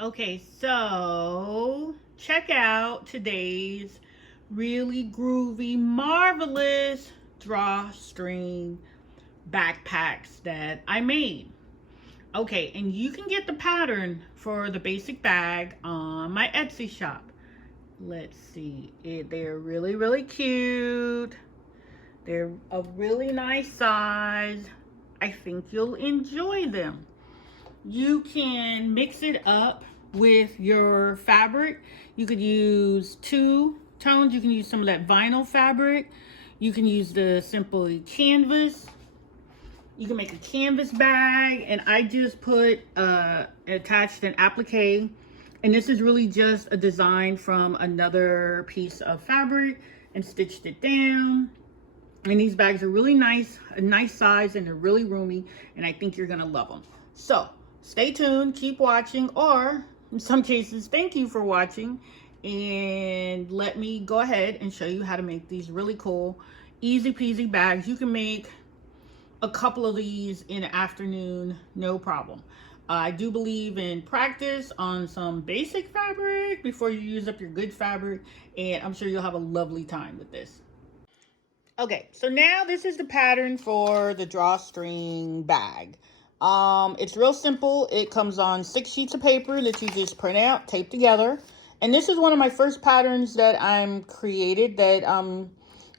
Okay, so check out today's really groovy, marvelous drawstring backpacks that I made. Okay, and you can get the pattern for the basic bag on my Etsy shop. Let's see. They're really, really cute. They're a really nice size. I think you'll enjoy them. You can mix it up with your fabric. You could use two tones. You can use some of that vinyl fabric. You can use the simple canvas. You can make a canvas bag, and I just put attached an applique, and this is really just a design from another piece of fabric and stitched it down. And these bags are really nice, a nice size, and they're really roomy, and I think you're gonna love them. So stay tuned, keep watching, or in some cases, thank you for watching, and let me go ahead and show you how to make these really cool, easy peasy bags. You can make a couple of these in the afternoon, no problem. I do believe in practice on some basic fabric before you use up your good fabric, and I'm sure you'll have a lovely time with this. Okay, so now this is the pattern for the drawstring bag. It's real simple. It comes on 6 sheets of paper that you just print out, tape together. And this is one of my first patterns that I'm created that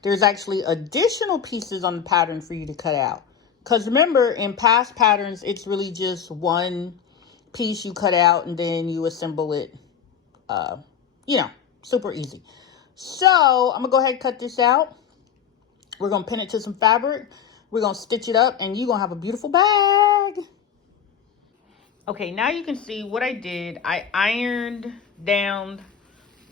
there's actually additional pieces on the pattern for you to cut out. Because remember, in past patterns, it's really just one piece you cut out and then you assemble it, super easy. So I'm gonna go ahead and cut this out. We're gonna pin it to some fabric. We're gonna stitch it up and you're gonna have a beautiful bag. Okay, now you can see what I did. I ironed down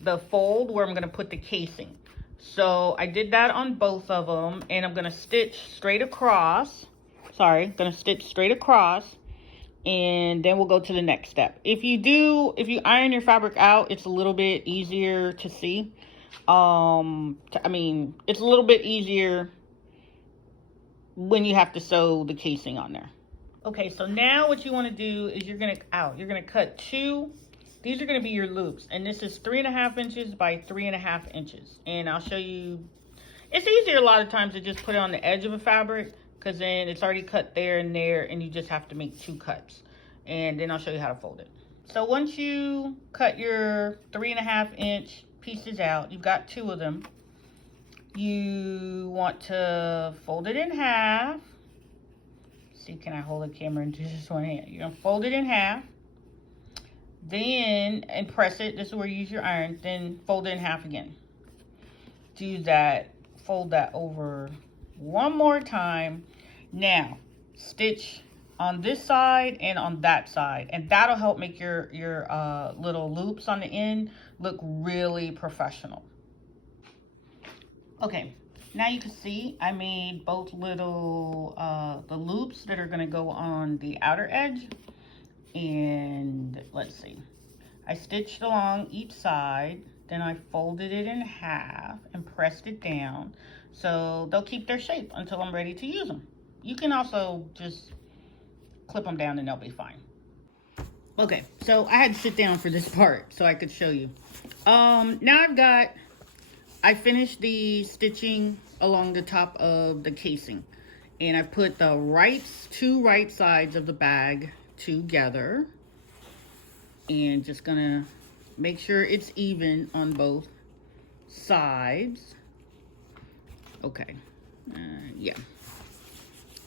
the fold where I'm gonna put the casing. So I did that on both of them, and I'm gonna stitch straight across. Gonna stitch straight across, and then we'll go to the next step. If you iron your fabric out, it's a little bit easier to see. It's a little bit easier when you have to sew the casing on there. Okay, so now what you want to do is you're gonna cut two. These are gonna be your loops, and this is 3.5 inches by 3.5 inches. And I'll show you. It's easier a lot of times to just put it on the edge of a fabric, because then it's already cut there and there, and you just have to make 2 cuts. And then I'll show you how to fold it. So once you cut your 3.5 inch pieces out, you've got 2 of them. You want to fold it in half. See, can I hold the camera in just one hand? You're gonna fold it in half. Then, and press it. This is where you use your iron. Then fold it in half again. Do that. Fold that over one more time. Now stitch on this side and on that side, and that'll help make your little loops on the end look really professional. Okay, now you can see I made both little the loops that are going to go on the outer edge. And let's see, I stitched along each side, then I folded it in half and pressed it down, so they'll keep their shape until I'm ready to use them. You can also just clip them down and they'll be fine. Okay, so I had to sit down for this part so I could show you. Now I finished the stitching along the top of the casing, and I put the two right sides of the bag together, and just gonna make sure it's even on both sides. Okay, yeah,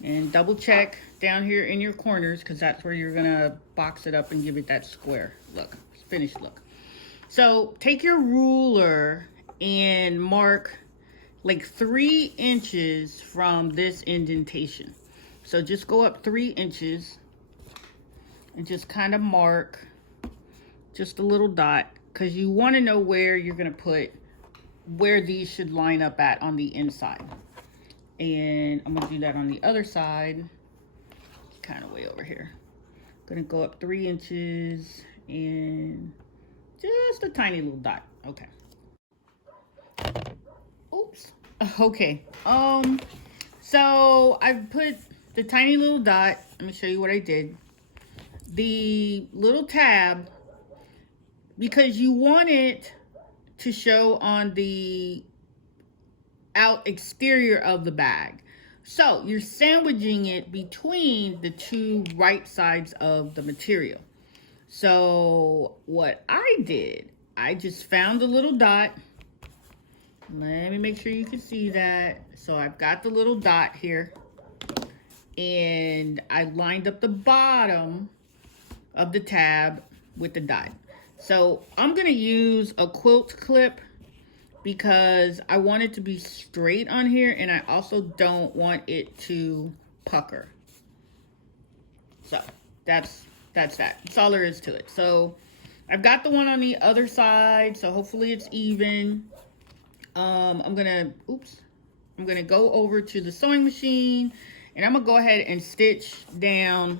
and double check down here in your corners, because that's where you're gonna box it up and give it that square look, finished look. So take your ruler and mark like 3 inches from this indentation. So just go up 3 inches and just kind of mark just a little dot, because you want to know where you're going to where these should line up at on the inside. And I'm going to do that on the other side, kind of way over here. Going to go up 3 inches and just a tiny little dot. Okay. Oops. Okay. So I've put the tiny little dot. Let me show you what I did. The little tab because you want it to show on the out exterior of the bag. So you're sandwiching it between the two right sides of the material. So what I did, I just found a little dot. Let me make sure you can see that. So I've got the little dot here, and I lined up the bottom of the tab with the dot. So I'm gonna use a quilt clip because I want it to be straight on here, and I also don't want it to pucker. So that's that. That's all there is to it. So I've got the one on the other side, so hopefully it's even. I'm gonna go over to the sewing machine, and I'm gonna go ahead and stitch down.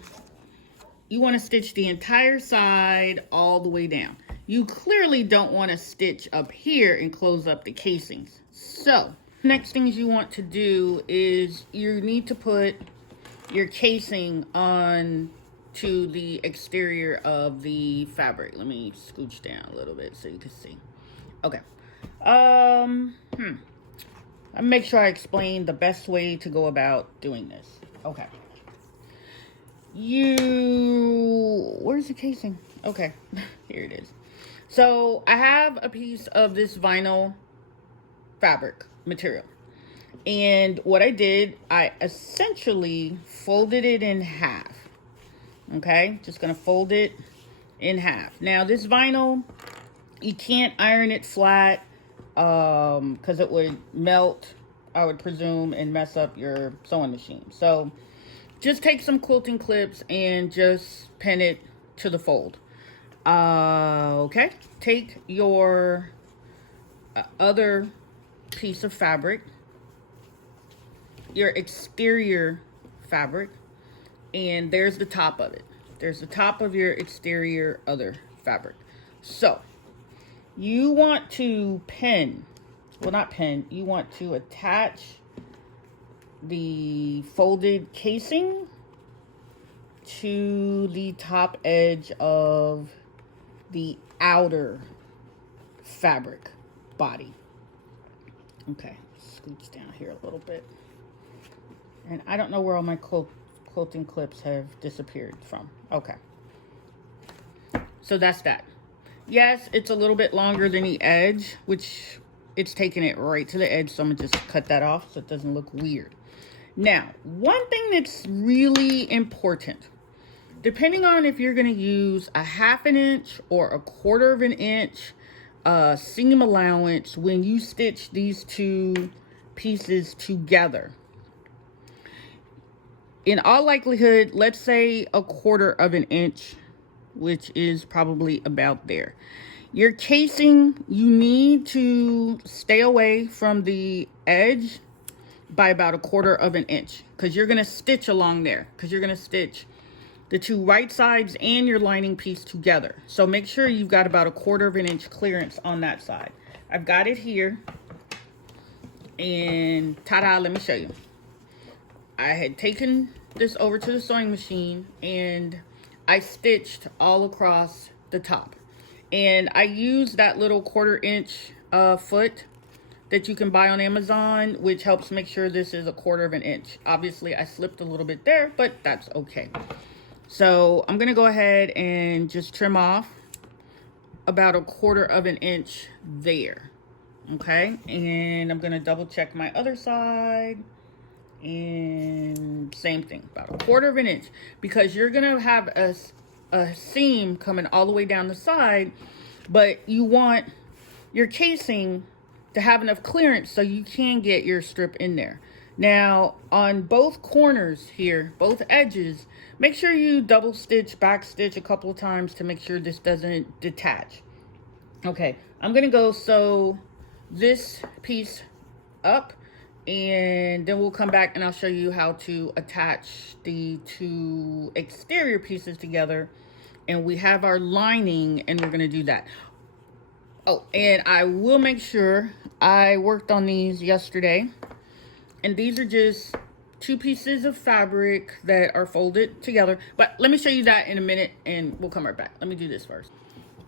You want to stitch the entire side all the way down. You clearly don't want to stitch up here and close up the casings. So next things you want to do is you need to put your casing on to the exterior of the fabric. Let me scooch down a little bit so you can see. Okay. I'll make sure I explain the best way to go about doing this. Okay. Where's the casing? Okay, here it is. So I have a piece of this vinyl fabric material. And what I did, I essentially folded it in half. Okay, just gonna fold it in half. Now this vinyl, you can't iron it flat because it would melt, I would presume, and mess up your sewing machine. So just take some quilting clips and just pin it to the fold. Okay, take your other piece of fabric, your exterior fabric, and there's the top of it. There's the top of your exterior other fabric. So you want to pin, well, not pin, you want to attach the folded casing to the top edge of the outer fabric body. Okay, scooch down here a little bit. And I don't know where all my quilting clips have disappeared from. Okay. So that's that. Yes, it's a little bit longer than the edge, which it's taking it right to the edge. So I'm gonna just cut that off so it doesn't look weird. Now, one thing that's really important, depending on if you're going to use a 1/2 inch or a 1/4 inch seam allowance when you stitch these two pieces together. In all likelihood, let's say a 1/4 inch, which is probably about there. Your casing, you need to stay away from the edge by about a 1/4 inch, because you're going to stitch along there, because you're going to stitch the two right sides and your lining piece together. So make sure you've got about a 1/4 inch clearance on that side. I've got it here, and ta-da, let me show you. I had taken this over to the sewing machine and I stitched all across the top, and I used that little 1/4 inch foot that you can buy on Amazon, which helps make sure this is a 1/4 inch. Obviously I slipped a little bit there, but that's okay. So I'm gonna go ahead and just trim off about a 1/4 inch there. Okay, and I'm gonna double check my other side, and same thing, about a 1/4 inch, because you're gonna have a seam coming all the way down the side, but you want your casing to have enough clearance so you can get your strip in there. Now on both corners here, both edges, make sure you double stitch, back stitch a couple of times to make sure this doesn't detach. Okay, I'm gonna go sew this piece up, and then we'll come back and I'll show you how to attach the two exterior pieces together, and we have our lining, and we're gonna do that. Oh, and I will make sure, I worked on these yesterday, and these are just two pieces of fabric that are folded together. But let me show you that in a minute and we'll come right back. Let me do this first.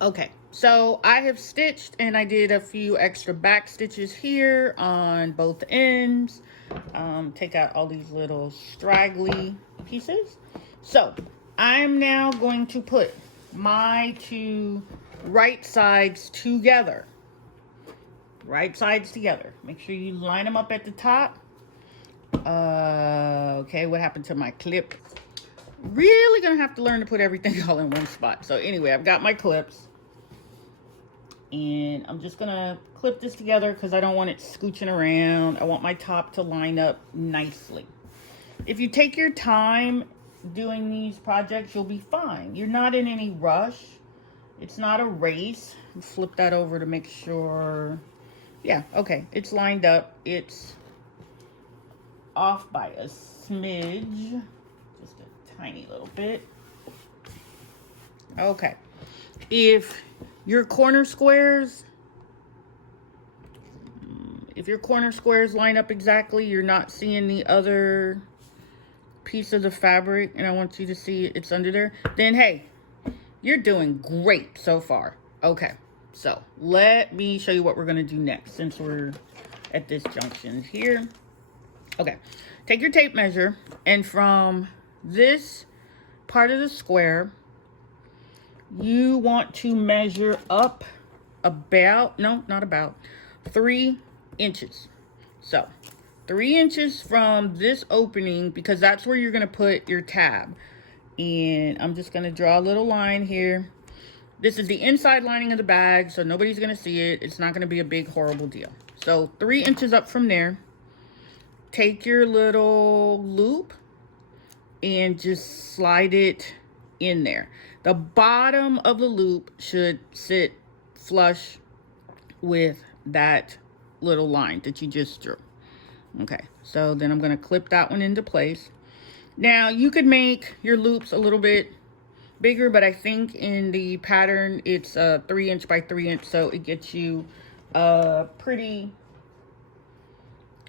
Okay, so I have stitched and I did a few extra back stitches here on both ends. Take out all these little straggly pieces. So I'm now going to put my two right sides together. Right sides together. Make sure you line them up at the top. Okay, what happened to my clip? Really gonna have to learn to put everything all in one spot. So anyway, I've got my clips. And I'm just gonna clip this together because I don't want it scooching around. I want my top to line up nicely. If you take your time doing these projects, you'll be fine. You're not in any rush. It's not a race. Flip that over to make sure. Yeah, okay, it's lined up. It's off by a smidge, just a tiny little bit. Okay, if your corner squares line up exactly, you're not seeing the other piece of the fabric, and I want you to see it's under there, then hey, you're doing great so far. Okay, so let me show you what we're gonna do next since we're at this junction here. Okay, take your tape measure, and from this part of the square, you want to measure up about, no, not about, 3 inches. So 3 inches from this opening, because that's where you're going to put your tab. And I'm just going to draw a little line here. This is the inside lining of the bag, so nobody's going to see it. It's not going to be a big, horrible deal. So 3 inches up from there, take your little loop and just slide it in there. The bottom of the loop should sit flush with that little line that you just drew. Okay, so then I'm going to clip that one into place. Now you could make your loops a little bit bigger, but I think in the pattern it's 3 inch by 3 inch, so it gets you pretty,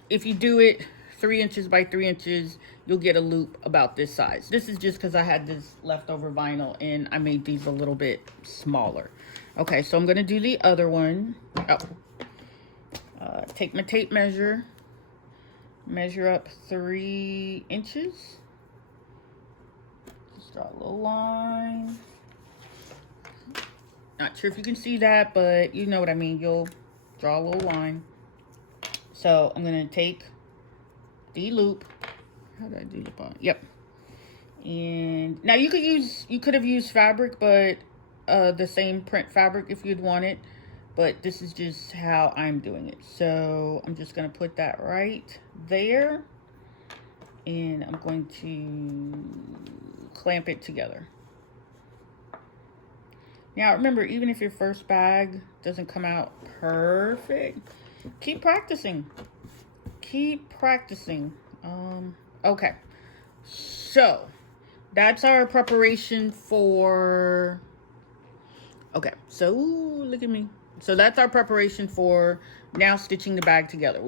if you do it 3 inches by 3 inches, you'll get a loop about this size. This is just because I had this leftover vinyl and I made these a little bit smaller. Okay, so I'm going to do the other one. Take my tape measure, measure up 3 inches. Just draw a little line. Not sure if you can see that, but you know what I mean. You'll draw a little line. So I'm going to take the loop. How did I do the bottom? Yep. And now you could have used fabric, but the same print fabric if you'd wanted, but this is just how I'm doing it. So I'm just going to put that right there, and I'm going to clamp it together. Now remember, even if your first bag doesn't come out perfect, keep practicing. Keep practicing. Okay, so that's our preparation for, okay, so look at me. So that's our preparation for now stitching the bag together.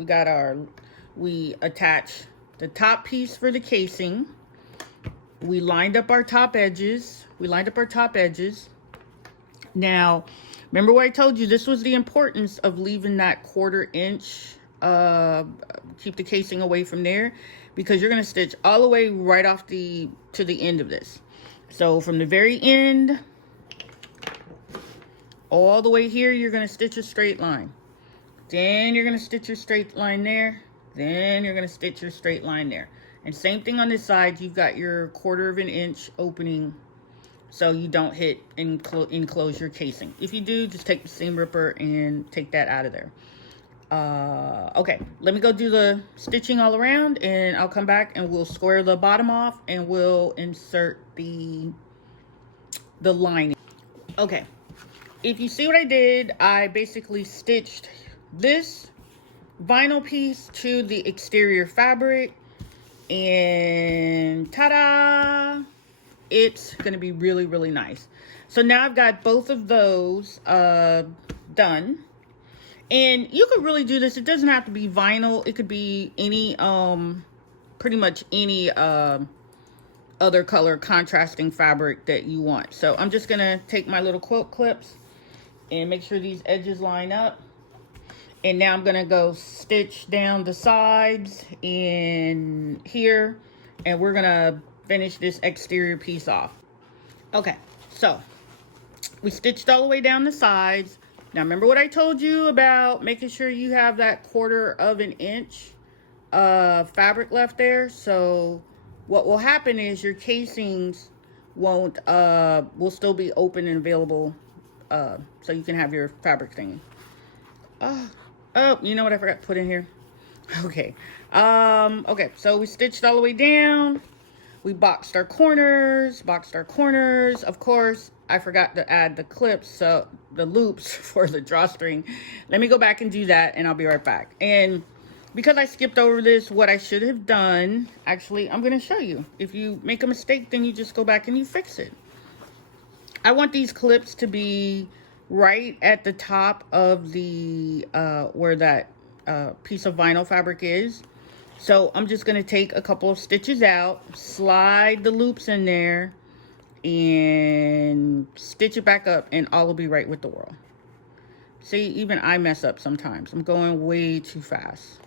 We attached the top piece for the casing. We lined up our top edges. Now, remember what I told you, this was the importance of leaving that 1/4 inch, keep the casing away from there, because you're going to stitch all the way right off to the end of this. So from the very end all the way here, you're going to stitch a straight line. Then you're going to stitch your straight line there. Then you're going to stitch your straight line there. And same thing on this side. You've got your 1/4 inch opening, so you don't hit and enclose your casing. If you do, just take the seam ripper and take that out of there. Okay, let me go do the stitching all around, and I'll come back and we'll square the bottom off and we'll insert the lining. Okay, if you see what I did, I basically stitched this vinyl piece to the exterior fabric, and ta-da! It's gonna be really, really nice. So now I've got both of those done. And you could really do this. It doesn't have to be vinyl. It could be any, pretty much any other color contrasting fabric that you want. So I'm just going to take my little quilt clips And make sure these edges line up. And now I'm gonna go stitch down the sides in here, and we're gonna finish this exterior piece off. Okay, so we stitched all the way down the sides. Now remember what I told you about making sure you have that 1/4 of an inch of fabric left there. So what will happen is your casings won't will still be open and available, so you can have your fabric thingy. Oh, you know what I forgot to put in here? Okay. Okay, so we stitched all the way down. We boxed our corners. Of course, I forgot to add the clips, so the loops for the drawstring. Let me go back and do that, and I'll be right back. And because I skipped over this, what I should have done, actually, I'm gonna show you. If you make a mistake, then you just go back and you fix it. I want these clips to be right at the top of the where that piece of vinyl fabric is. So I'm just going to take a couple of stitches out, slide the loops in there, and stitch it back up, and all will be right with the world. See, even I mess up sometimes. I'm going way too fast.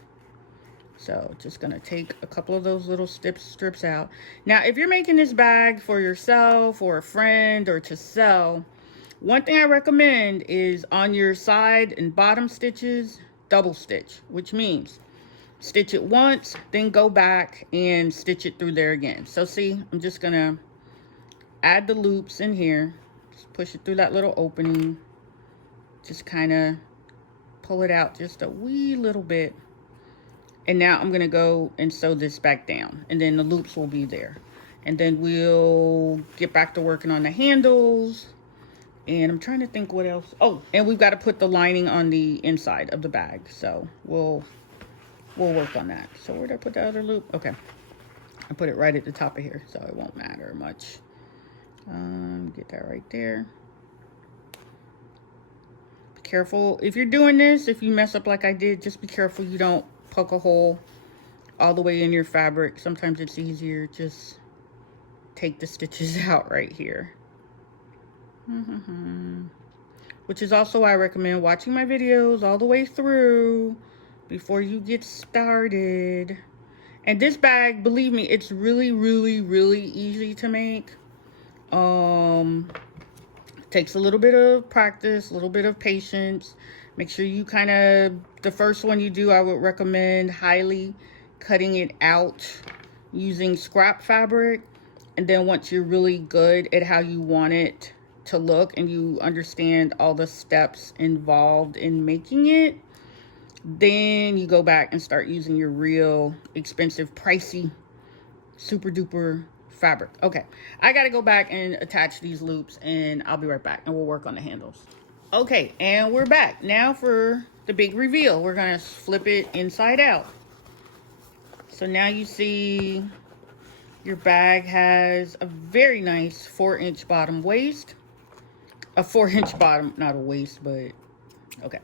So just going to take a couple of those little strips out. Now, if you're making this bag for yourself or a friend or to sell, one thing I recommend is on your side and bottom stitches, double stitch, which means stitch it once, then go back and stitch it through there again. So see, I'm just gonna add the loops in here, just push it through that little opening, just kind of pull it out just a wee little bit. And now I'm gonna go and sew this back down, and then the loops will be there. And then we'll get back to working on the handles. And I'm trying to think what else. Oh, and we've got to put the lining on the inside of the bag. So we'll work on that. So where did I put the other loop? Okay. I put it right at the top of here, so it won't matter much. Get that right there. Be careful. If you're doing this, if you mess up like I did, just be careful you don't poke a hole all the way in your fabric. Sometimes it's easier. Just take the stitches out right here. Which is also why I recommend watching my videos all the way through before you get started. And this bag, believe me, it's really, really, really easy to make. Takes a little bit of practice, a little bit of patience. Make sure you kind of, the first one you do, I would recommend highly cutting it out using scrap fabric. And then once you're really good at how you want it to look and you understand all the steps involved in making it, then you go back and start using your real expensive, pricey, super duper fabric. Okay, I gotta go back and attach these loops, and I'll be right back, and we'll work on the handles. Okay, and we're back. Now for the big reveal. We're gonna flip it inside out. So now you see your bag has a very nice 4-inch bottom waist. A 4-inch bottom, not a waist, but okay.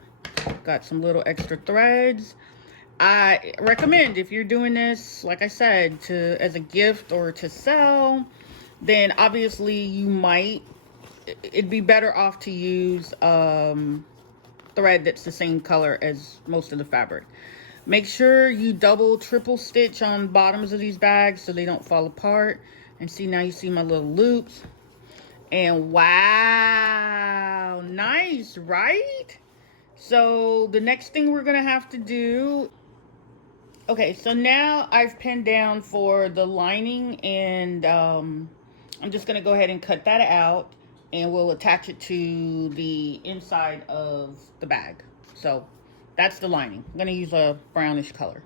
Got some little extra threads. I recommend, if you're doing this, like I said, as a gift or to sell, then obviously you might, it'd be better off to use thread that's the same color as most of the fabric. Make sure you double, triple stitch on bottoms of these bags so they don't fall apart. And see, now you see my little loops. And wow, nice, right? So the next thing we're gonna have to do, okay, so now I've pinned down for the lining, and I'm just gonna go ahead and cut that out, and we'll attach it to the inside of the bag. So that's the lining. I'm gonna use a brownish color.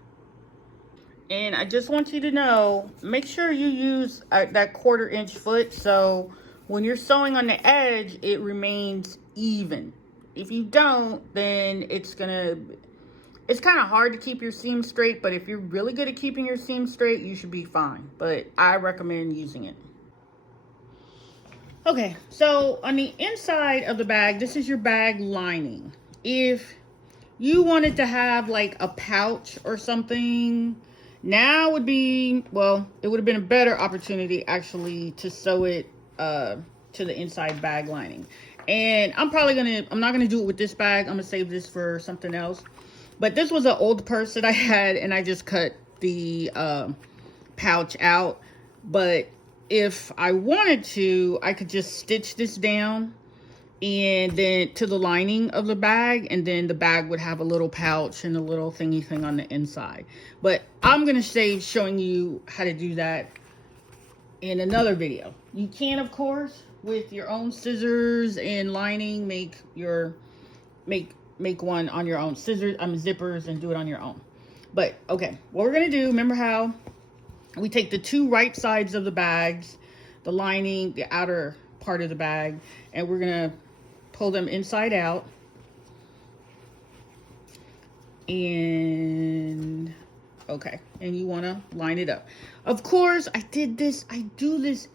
And I just want you to know, make sure you use that 1/4 inch foot, so when you're sewing on the edge, it remains even. If you don't, then it's kind of hard to keep your seam straight, but if you're really good at keeping your seam straight, you should be fine. But I recommend using it. Okay, so on the inside of the bag, this is your bag lining. If you wanted to have like a pouch or something, now would be, well, it would have been a better opportunity actually to sew it to the inside bag lining. And I'm not gonna do it with this bag. I'm gonna save this for something else. But this was an old purse that I had, and I just cut the pouch out. But if I wanted to, I could just stitch this down and then to the lining of the bag, and then the bag would have a little pouch and a little thingy thing on the inside. But I'm gonna stay showing you how to do that in another video. You can, of course, with your own scissors and lining, make one on your own scissors, zippers, and do it on your own. But okay, what we're gonna do, remember how we take the two right sides of the bags, the lining, the outer part of the bag, and we're gonna pull them inside out. And okay, and you want to line it up. Of course, I do this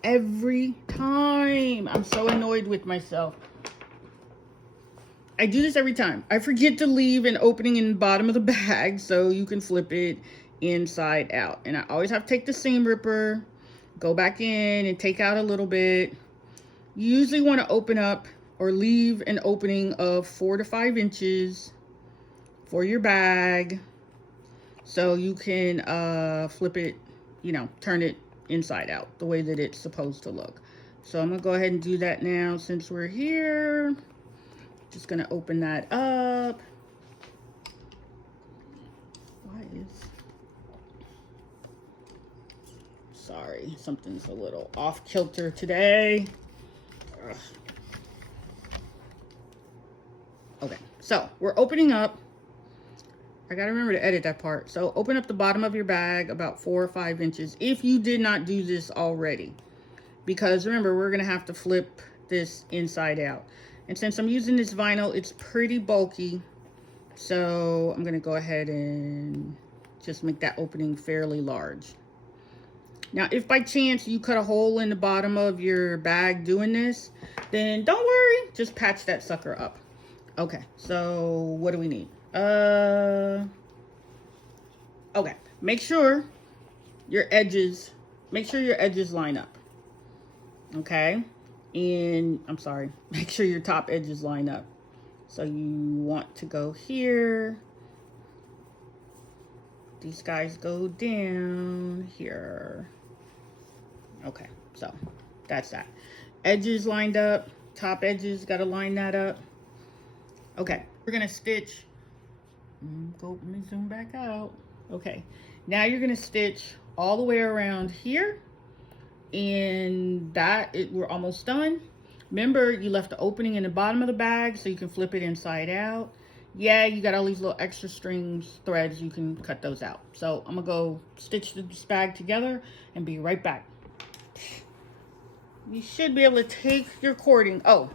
every time. I'm so annoyed with myself. I do this every time. I forget to leave an opening in the bottom of the bag so you can flip it inside out. And I always have to take the seam ripper, go back in and take out a little bit. You usually want to open up or leave an opening of 4 to 5 inches for your bag so you can flip it, turn it inside out the way that it's supposed to look. So I'm gonna go ahead and do that now since we're here. Just gonna open that up. Sorry, something's a little off kilter today. Ugh. Okay, so we're opening up. I gotta remember to edit that part. So open up the bottom of your bag about 4 or 5 inches if you did not do this already. Because remember, we're gonna have to flip this inside out. And since I'm using this vinyl, it's pretty bulky. So I'm gonna go ahead and just make that opening fairly large. Now, if by chance you cut a hole in the bottom of your bag doing this, then don't worry, just patch that sucker up. Okay, so what do we need? Okay, make sure your edges line up. Okay, and I'm sorry, make sure your top edges line up. So you want to go here. These guys go down here. Okay, so that's that. Edges lined up, top edges, gotta line that up. Okay, we're gonna stitch. Let me zoom back out. Okay, now you're gonna stitch all the way around here, and we're almost done. Remember, you left the opening in the bottom of the bag so you can flip it inside out. Yeah, you got all these little extra strings, threads, you can cut those out. So I'm gonna go stitch this bag together and be right back. You should be able to take your cording. Oh,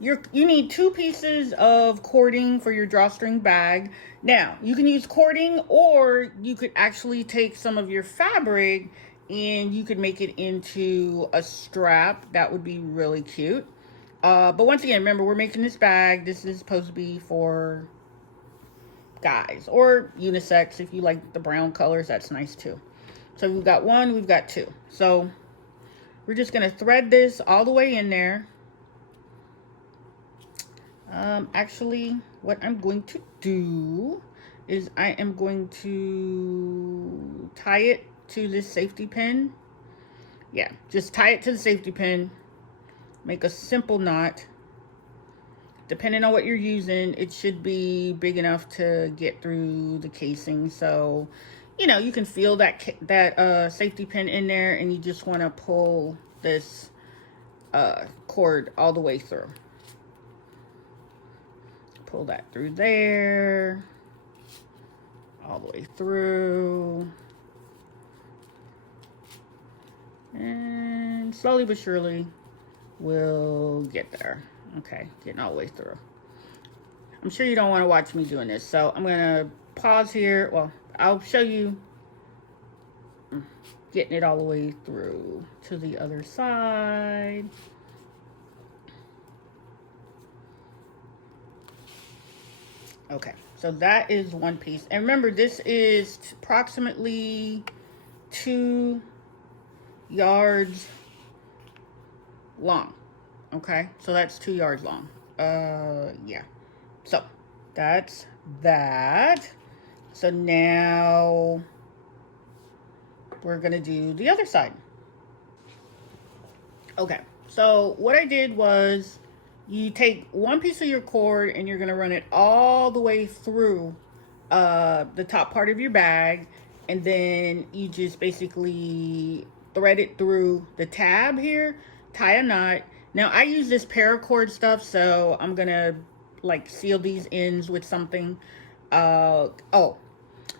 you need 2 pieces of cording for your drawstring bag. Now, you can use cording, or you could actually take some of your fabric and you could make it into a strap. That would be really cute. But once again, remember, we're making this bag. This is supposed to be for guys or unisex. If you like the brown colors, that's nice too. So we've got 1, we've got 2. So we're just gonna thread this all the way in there. Actually, what I'm going to do is I am going to tie it to this safety pin. Yeah, just tie it to the safety pin. Make a simple knot. Depending on what you're using, it should be big enough to get through the casing. So, you can feel that safety pin in there, and you just want to pull this cord all the way through. Pull that through there, all the way through, and slowly but surely we'll get there. Okay, getting all the way through. I'm sure you don't want to watch me doing this, so I'm gonna pause here. Well, I'll show you getting it all the way through to the other side. Okay, so that is 1 piece. And remember, this is approximately 2 yards long. Okay, so that's 2 yards long. Yeah. So that's that. So now we're gonna do the other side. Okay, so what I did was you take one piece of your cord and you're gonna run it all the way through the top part of your bag, and then you just basically thread it through the tab here, tie a knot. Now I use this paracord stuff, so I'm gonna like seal these ends with something. Oh,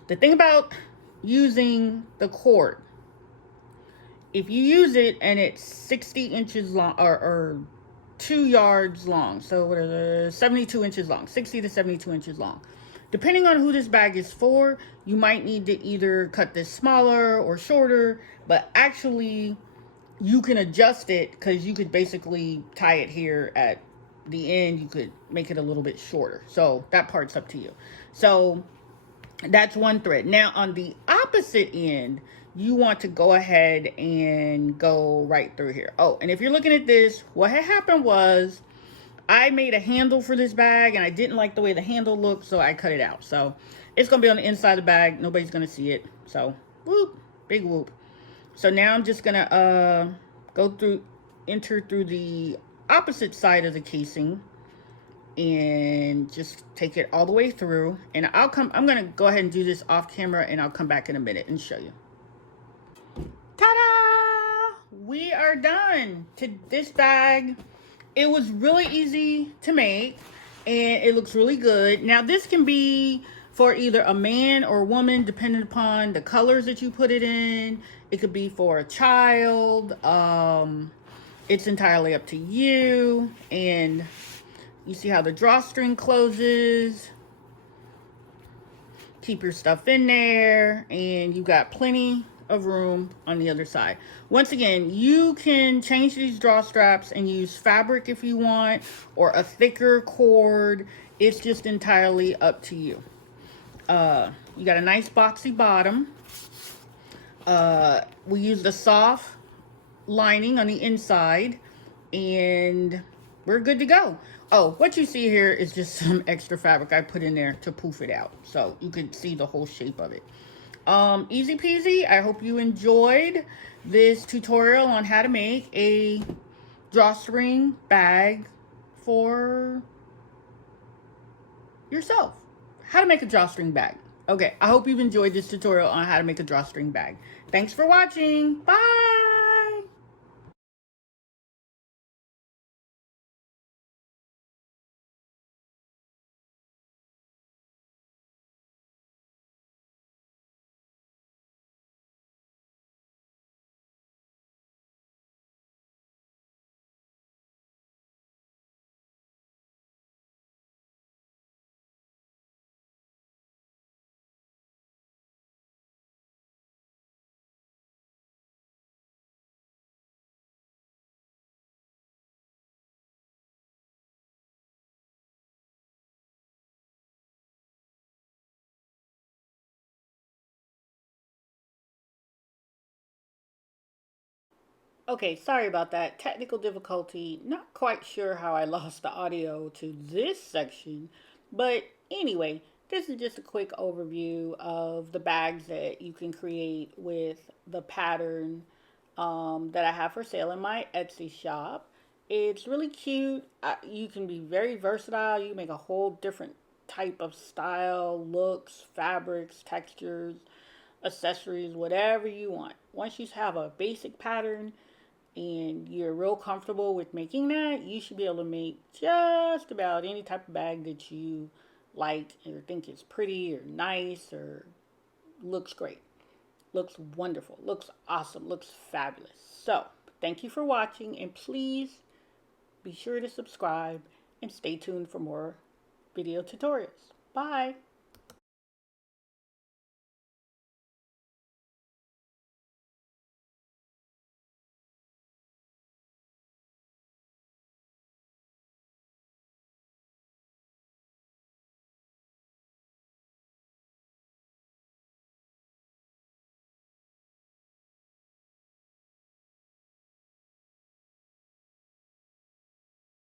the thing about using the cord, if you use it and it's 60 inches long or 2 yards long, so what are the 72 inches long, 60 to 72 inches long, depending on who this bag is for, you might need to either cut this smaller or shorter, but actually you can adjust it because you could basically tie it here at the end. You could make it a little bit shorter, so that part's up to you. So that's one thread. Now on the opposite end, you want to go ahead and go right through here. Oh, and if you're looking at this, what had happened was I made a handle for this bag and I didn't like the way the handle looked, so I cut it out. So it's gonna be on the inside of the bag. Nobody's gonna see it. So whoop, big whoop. So now I'm just gonna enter through the opposite side of the casing and just take it all the way through. And I'm gonna go ahead and do this off camera, and I'll come back in a minute and show you. Ta-da! We are done to this bag. It was really easy to make and it looks really good. Now this can be for either a man or a woman depending upon the colors that you put it in. It could be for a child. It's entirely up to you. And you see how the drawstring closes. Keep your stuff in there, and you got plenty of room on the other side. Once again, you can change these draw straps and use fabric if you want, or a thicker cord. It's just entirely up to you. You got a nice boxy bottom. We used a soft lining on the inside, and we're good to go. Oh, what you see here is just some extra fabric I put in there to poof it out, so you can see the whole shape of it. Easy peasy. I hope you enjoyed this tutorial on how to make a drawstring bag for yourself. How to make a drawstring bag. Okay, I hope you've enjoyed this tutorial on how to make a drawstring bag. Thanks for watching. Bye! Okay, sorry about that. Technical difficulty. Not quite sure how I lost the audio to this section. But anyway, this is just a quick overview of the bags that you can create with the pattern that I have for sale in my Etsy shop. It's really cute. You can be very versatile. You can make a whole different type of style, looks, fabrics, textures, accessories, whatever you want. Once you have a basic pattern, and you're real comfortable with making that, you should be able to make just about any type of bag that you like or think is pretty or nice or looks great. Looks wonderful. Looks awesome. Looks fabulous. So, thank you for watching, and please be sure to subscribe and stay tuned for more video tutorials. Bye.